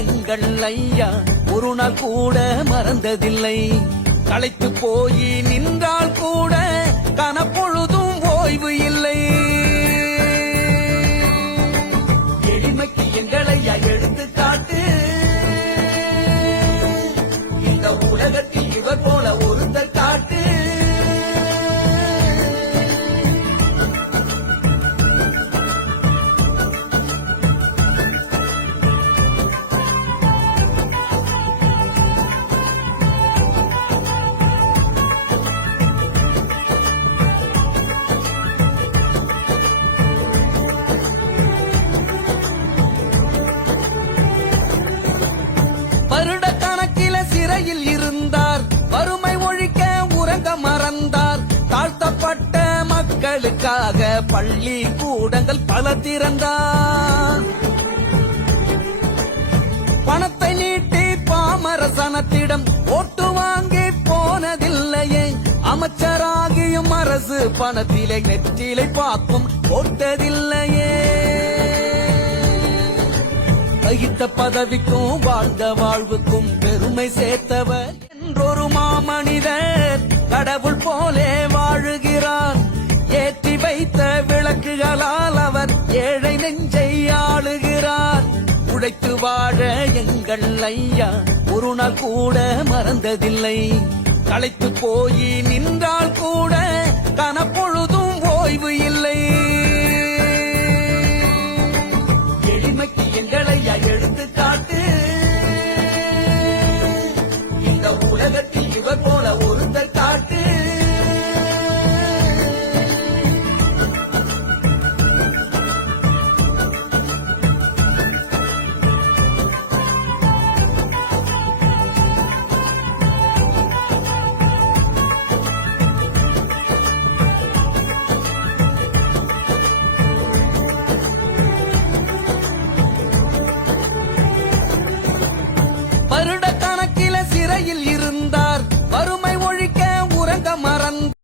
எங்கள் ஐயா ஒரு நாள் கூட மறந்ததில்லை. களைத்து போய் நின்றால் கூட கனப்பொழுதும் ஓய்வு இல்லை. எளிமைக்கு எங்கள் ஐயா எடுத்துக்காட்டு. இந்த உலகத்தில் இவர் போல ஒருத்தர் காட்டு. வருட கணக்கில சிறையில் இருந்தார். வறுமை ஒழிக்க உறங்க மறந்தார். தாழ்த்தப்பட்ட மக்களுக்காக பள்ளி கூடங்கள் பல திறந்தார். பணத்தை நீட்டி பாமரசனத்திடம் ஓட்டு வாங்கி போனதில்லையே. அமைச்சராகியும் அரசு பணத்திலே நெற்றிலை பாக்கும் போட்டதில்லையே. வகித்த பதவிக்கும் வாழ்ந்த வாழ்வுக்கும் பெருமை சேர்த்தவர் என்றொரு மாமனிதர் கடவுள் போலே வாழுகிறார். ஏற்றி வைத்த விளக்குகளால் அவர் ஏழை நெஞ்சை ஆளுகிறார். உழைத்து வாழ எங்கள் ஐயா ஒரு நாள் கூட மறந்ததில்லை. களைத்து போய் நின்றால் கூட கனப்பொழுதும் ஓய்வு இல்லை. எளிமைக்கு எங்கள் ஐயா எடுத்துக்காட்டு. இந்த உலகத்தில் இவர் போல